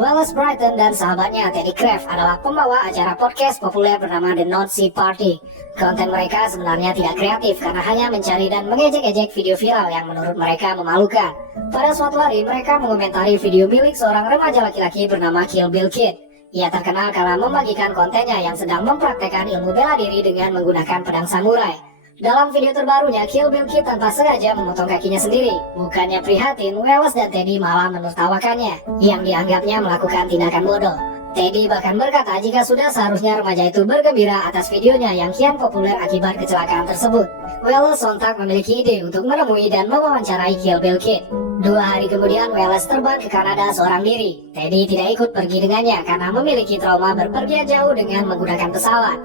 Wallace Bryton dan sahabatnya Teddy Kraft adalah pembawa acara podcast populer bernama The Nazi Party. Konten mereka sebenarnya tidak kreatif karena hanya mencari dan mengejek-ejek video viral yang menurut mereka memalukan. Pada suatu hari mereka mengomentari video milik seorang remaja laki-laki bernama Kill Bill Kid. Ia terkenal karena membagikan kontennya yang sedang mempraktekkan ilmu bela diri dengan menggunakan pedang samurai. Dalam video terbarunya, Kill Bill Kid tanpa sengaja memotong kakinya sendiri. Bukannya prihatin, Wallace dan Teddy malah menertawakannya, yang dianggapnya melakukan tindakan bodoh. Teddy bahkan berkata jika sudah seharusnya remaja itu bergembira atas videonya yang kian populer akibat kecelakaan tersebut. Wallace sontak memiliki ide untuk menemui dan mewawancarai Kill Bill Kid. 2 hari kemudian Wallace terbang ke Kanada seorang diri. Teddy tidak ikut pergi dengannya karena memiliki trauma berpergian jauh dengan menggunakan pesawat.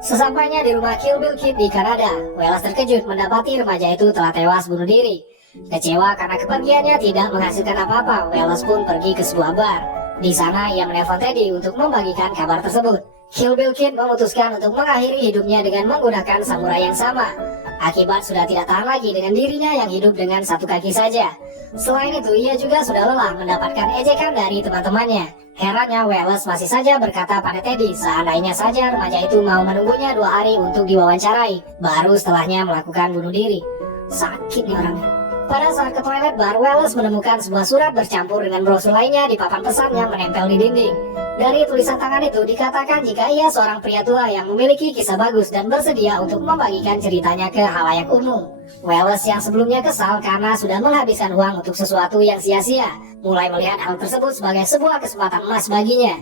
Sesampainya di rumah Kill Bill Kid di Kanada, Wallace terkejut mendapati remaja itu telah tewas bunuh diri. Kecewa karena kepergiannya tidak menghasilkan apa-apa, Wallace pun pergi ke sebuah bar. Di sana ia menelpon Teddy untuk membagikan kabar tersebut. Kill Bill Kid memutuskan untuk mengakhiri hidupnya dengan menggunakan samurai yang sama. Akibat sudah tidak tahan lagi dengan dirinya yang hidup dengan satu kaki saja. Selain itu, ia juga sudah lelah mendapatkan ejekan dari teman-temannya. Herannya, Wallace masih saja berkata pada Teddy, seandainya saja remaja itu mau menunggunya 2 hari untuk diwawancarai, baru setelahnya melakukan bunuh diri. Sakit nih orangnya. Pada saat ke toilet bar, Wallace menemukan sebuah surat bercampur dengan brosur lainnya di papan pesan yang menempel di dinding. Dari tulisan tangan itu dikatakan jika ia seorang pria tua yang memiliki kisah bagus dan bersedia untuk membagikan ceritanya ke halayak umum. Wallace yang sebelumnya kesal karena sudah menghabiskan uang untuk sesuatu yang sia-sia, mulai melihat hal tersebut sebagai sebuah kesempatan emas baginya.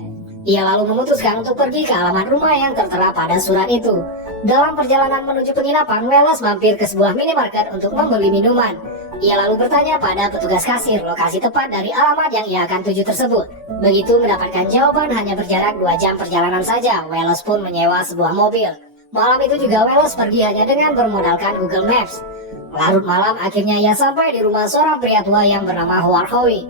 Ia lalu memutuskan untuk pergi ke halaman rumah yang tertera pada surat itu. Dalam perjalanan menuju penginapan, Wallace mampir ke sebuah minimarket untuk membeli minuman. Ia lalu bertanya pada petugas kasir lokasi tepat dari alamat yang ia akan tuju tersebut. Begitu mendapatkan jawaban hanya berjarak 2 jam perjalanan saja, Wallace pun menyewa sebuah mobil. Malam itu juga Wallace pergi hanya dengan bermodalkan Google Maps. Larut malam akhirnya ia sampai di rumah seorang pria tua yang bernama Howard Howe.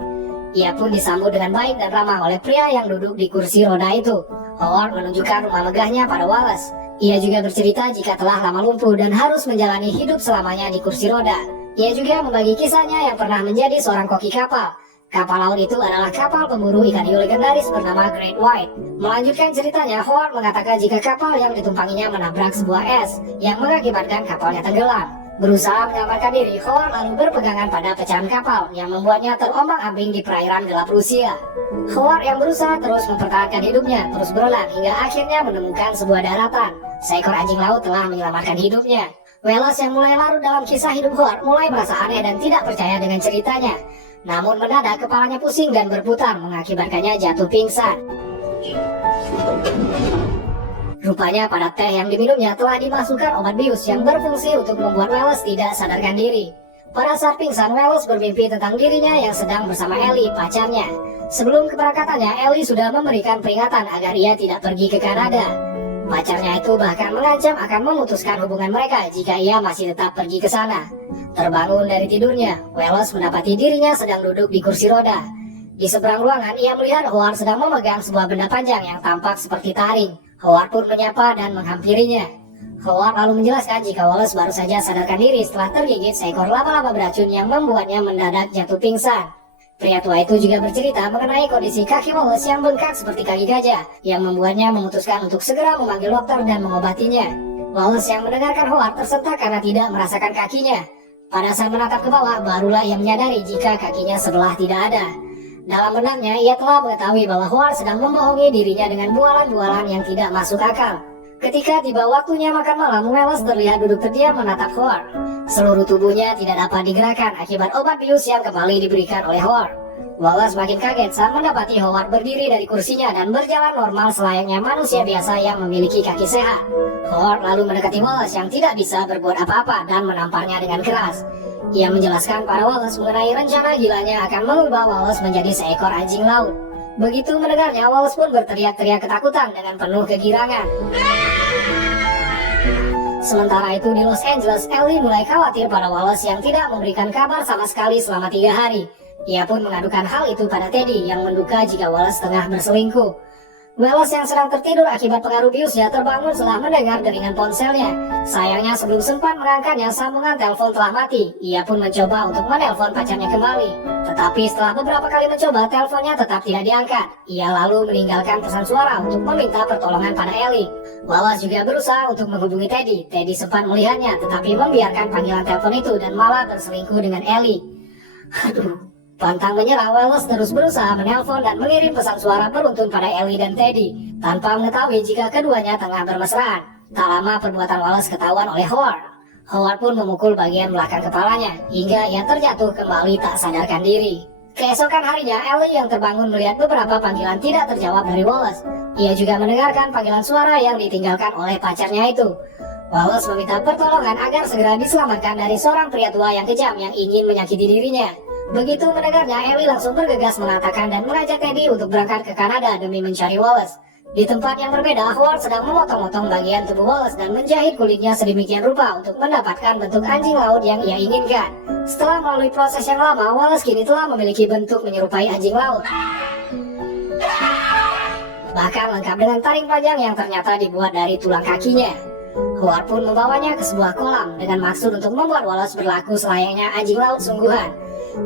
Ia pun disambut dengan baik dan ramah oleh pria yang duduk di kursi roda itu. Howard menunjukkan rumah megahnya pada Wallace. Ia juga bercerita jika telah lama lumpuh dan harus menjalani hidup selamanya di kursi roda. Ia juga membagi kisahnya yang pernah menjadi seorang koki kapal. Kapal laut itu adalah kapal pemburu ikan hiu legendaris bernama Great White. Melanjutkan ceritanya, Howard mengatakan jika kapal yang ditumpanginya menabrak sebuah es yang mengakibatkan kapalnya tenggelam. Berusaha menyelamatkan diri, Howard lalu berpegangan pada pecahan kapal yang membuatnya terombang-ambing di perairan gelap Rusia. Howard yang berusaha terus mempertahankan hidupnya terus berenang hingga akhirnya menemukan sebuah daratan. Seekor anjing laut telah menyelamatkan hidupnya. Wallace yang mulai larut dalam kisah hidup Howard mulai merasa aneh dan tidak percaya dengan ceritanya. Namun mendadak kepalanya pusing dan berputar mengakibatkannya jatuh pingsan. Rupanya pada teh yang diminumnya telah dimasukkan obat bius yang berfungsi untuk membuat Wallace tidak sadarkan diri. Pada saat pingsan, Wallace bermimpi tentang dirinya yang sedang bersama Ellie, pacarnya. Sebelum keberangkatannya, Ellie sudah memberikan peringatan agar ia tidak pergi ke Kanada. Pacarnya itu bahkan mengancam akan memutuskan hubungan mereka jika ia masih tetap pergi ke sana. Terbangun dari tidurnya, Wallace mendapati dirinya sedang duduk di kursi roda. Di seberang ruangan, ia melihat Howard sedang memegang sebuah benda panjang yang tampak seperti taring. Howard pun menyapa dan menghampirinya. Howard lalu menjelaskan jika Wallace baru saja sadarkan diri setelah tergigit seekor laba-laba beracun yang membuatnya mendadak jatuh pingsan. Pria tua itu juga bercerita mengenai kondisi kaki Wallace yang bengkak seperti kaki gajah, yang membuatnya memutuskan untuk segera memanggil dokter dan mengobatinya. Wallace yang mendengarkan Howard tersentak karena tidak merasakan kakinya. Pada saat menatap ke bawah, barulah ia menyadari jika kakinya sebelah tidak ada. Dalam benaknya, ia telah mengetahui bahwa Howard sedang membohongi dirinya dengan bualan-bualan yang tidak masuk akal. Ketika tiba waktunya makan malam, Wallace terlihat duduk terdiam menatap Howard. Seluruh tubuhnya tidak dapat digerakkan akibat obat bius yang kembali diberikan oleh Howard. Wallace makin kaget saat mendapati Howard berdiri dari kursinya dan berjalan normal selayaknya manusia biasa yang memiliki kaki sehat. Howard lalu mendekati Wallace yang tidak bisa berbuat apa-apa dan menamparnya dengan keras. Ia menjelaskan pada Wallace mengenai rencana gilanya akan mengubah Wallace menjadi seekor anjing laut. Begitu mendengarnya, Wallace pun berteriak-teriak ketakutan dengan penuh kegirangan. Sementara itu di Los Angeles, Ellie mulai khawatir pada Wallace yang tidak memberikan kabar sama sekali selama 3 hari. Ia pun mengadukan hal itu pada Teddy yang menduga jika Wallace tengah berselingkuh. Wallace yang sedang tertidur akibat pengaruh biusnya terbangun setelah mendengar deringan ponselnya. Sayangnya sebelum sempat mengangkatnya, sambungan telepon telah mati. Ia pun mencoba untuk menelpon pacarnya kembali. Tetapi setelah beberapa kali mencoba, teleponnya tetap tidak diangkat. Ia lalu meninggalkan pesan suara untuk meminta pertolongan pada Ellie. Wallace juga berusaha untuk menghubungi Teddy. Teddy sempat melihatnya tetapi membiarkan panggilan telepon itu dan malah berselingkuh dengan Ellie. Aduh. Pantang menyerah, Wallace terus berusaha menelpon dan mengirim pesan suara beruntun pada Ellie dan Teddy, tanpa mengetahui jika keduanya tengah bermesraan. Tak lama perbuatan Wallace ketahuan oleh Howard. Howard pun memukul bagian belakang kepalanya, hingga ia terjatuh kembali tak sadarkan diri. Keesokan harinya, Ellie yang terbangun melihat beberapa panggilan tidak terjawab dari Wallace. Ia juga mendengarkan panggilan suara yang ditinggalkan oleh pacarnya itu. Wallace meminta pertolongan agar segera diselamatkan dari seorang pria tua yang kejam yang ingin menyakiti dirinya. Begitu mendengarnya, Ellie langsung bergegas mengatakan dan mengajak Teddy untuk berangkat ke Kanada demi mencari Wallace. Di tempat yang berbeda, Howard sedang memotong-motong bagian tubuh Wallace dan menjahit kulitnya sedemikian rupa untuk mendapatkan bentuk anjing laut yang ia inginkan. Setelah melalui proses yang lama, Wallace kini telah memiliki bentuk menyerupai anjing laut. Bahkan lengkap dengan taring panjang yang ternyata dibuat dari tulang kakinya. Howard pun membawanya ke sebuah kolam dengan maksud untuk membuat Wallace berlaku selayaknya anjing laut sungguhan.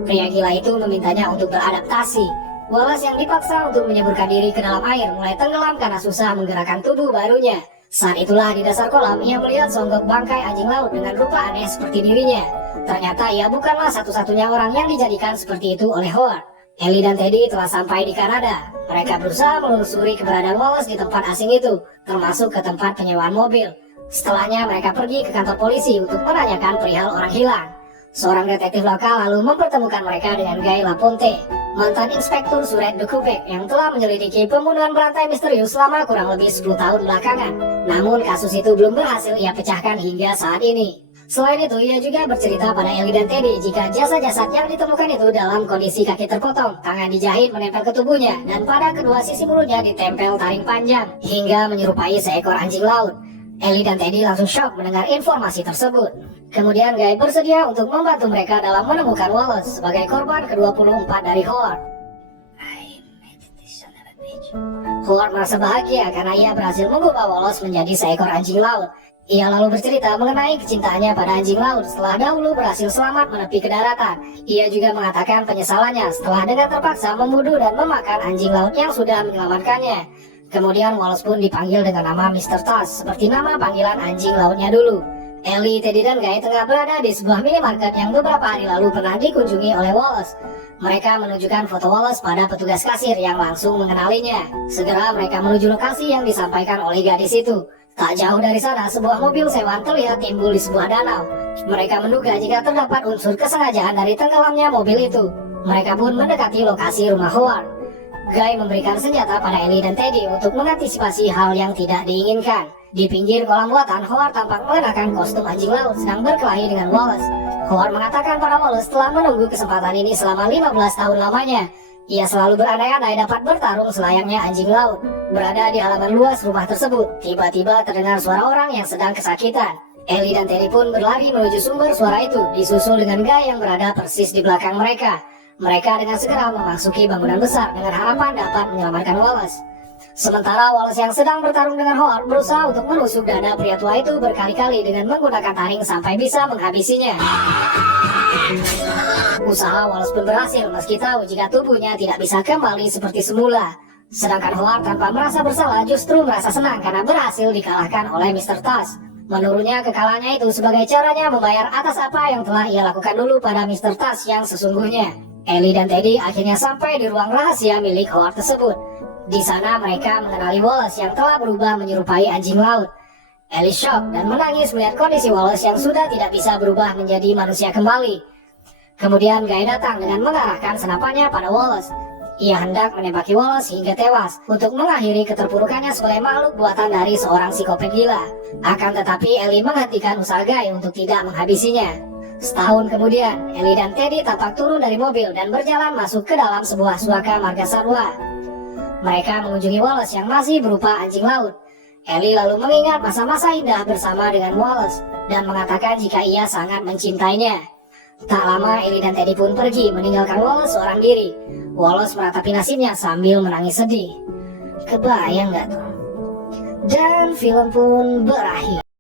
Pria gila itu memintanya untuk beradaptasi. Wallace yang dipaksa untuk menyeburkan diri ke dalam air mulai tenggelam karena susah menggerakkan tubuh barunya. Saat itulah di dasar kolam ia melihat songgok bangkai anjing laut dengan rupa aneh seperti dirinya. Ternyata ia bukanlah satu-satunya orang yang dijadikan seperti itu oleh Howard. Ellie dan Teddy telah sampai di Kanada. Mereka berusaha menelusuri keberadaan Wallace di tempat asing itu, termasuk ke tempat penyewaan mobil. Setelahnya mereka pergi ke kantor polisi untuk menanyakan perihal orang hilang. Seorang detektif lokal lalu mempertemukan mereka dengan Guy Laponte, mantan inspektur Suret de Quebec yang telah menyelidiki pembunuhan berantai misterius selama kurang lebih 10 tahun belakangan. Namun kasus itu belum berhasil ia pecahkan hingga saat ini. Selain itu, ia juga bercerita pada Ellie dan Teddy jika jasad-jasad yang ditemukan itu dalam kondisi kaki terpotong, tangan dijahit menempel ke tubuhnya, dan pada kedua sisi mulutnya ditempel taring panjang, hingga menyerupai seekor anjing laut. Ellie dan Teddy langsung shock mendengar informasi tersebut. Kemudian Guy bersedia untuk membantu mereka dalam menemukan Wallace sebagai korban ke-24 dari Howard. Howard merasa bahagia karena ia berhasil mengubah Wallace menjadi seekor anjing laut. Ia lalu bercerita mengenai kecintaannya pada anjing laut setelah dahulu berhasil selamat menepi ke daratan. Ia juga mengatakan penyesalannya setelah dengan terpaksa membunuh dan memakan anjing laut yang sudah menyelamatkannya. Kemudian Wallace pun dipanggil dengan nama Mr. Tusk seperti nama panggilan anjing lautnya dulu. Ellie, Teddy, dan Guy tengah berada di sebuah minimarket yang beberapa hari lalu pernah dikunjungi oleh Wallace. Mereka menunjukkan foto Wallace pada petugas kasir yang langsung mengenalinya. Segera mereka menuju lokasi yang disampaikan oleh gadis itu. Tak jauh dari sana, sebuah mobil sewaan terlihat timbul di sebuah danau. Mereka menduga jika terdapat unsur kesengajaan dari tenggelamnya mobil itu. Mereka pun mendekati lokasi rumah Howard. Guy memberikan senjata pada Ellie dan Teddy untuk mengantisipasi hal yang tidak diinginkan. Di pinggir kolam buatan, Howard tampak mengenakan kostum anjing laut sedang berkelahi dengan Wallace. Howard mengatakan pada Wallace telah menunggu kesempatan ini selama 15 tahun lamanya. Ia selalu berandai-andai dapat bertarung selayaknya anjing laut. Berada di halaman luas rumah tersebut, tiba-tiba terdengar suara orang yang sedang kesakitan. Ellie dan Teddy pun berlari menuju sumber suara itu, disusul dengan Guy yang berada persis di belakang mereka. Mereka dengan segera memasuki bangunan besar dengan harapan dapat menyelamatkan Wallace. Sementara Wallace yang sedang bertarung dengan Howard berusaha untuk menusuk dada pria tua itu berkali-kali dengan menggunakan taring sampai bisa menghabisinya. Usaha Wallace pun berhasil meski tahu jika tubuhnya tidak bisa kembali seperti semula. Sedangkan Howard tanpa merasa bersalah justru merasa senang karena berhasil dikalahkan oleh Mr. Tusk. Menurutnya kekalahannya itu sebagai caranya membayar atas apa yang telah ia lakukan dulu pada Mr. Tusk yang sesungguhnya. Ellie dan Teddy akhirnya sampai di ruang rahasia milik Howard tersebut. Di sana mereka mengenali Wallace yang telah berubah menyerupai anjing laut. Ellie shock dan menangis melihat kondisi Wallace yang sudah tidak bisa berubah menjadi manusia kembali. Kemudian Guy datang dengan mengarahkan senapannya pada Wallace. Ia hendak menembaki Wallace hingga tewas untuk mengakhiri keterpurukannya sebagai makhluk buatan dari seorang psikopat gila. Akan tetapi Ellie menghentikan usaha Guy untuk tidak menghabisinya. Setahun kemudian, Ellie dan Teddy tampak turun dari mobil dan berjalan masuk ke dalam sebuah suaka marga satwa. Mereka mengunjungi Wallace yang masih berupa anjing laut. Ellie lalu mengingat masa-masa indah bersama dengan Wallace dan mengatakan jika ia sangat mencintainya. Tak lama Ellie dan Teddy pun pergi meninggalkan Wallace seorang diri. Wallace meratapi nasibnya sambil menangis sedih. Kebayang nggak tuh? Dan film pun berakhir.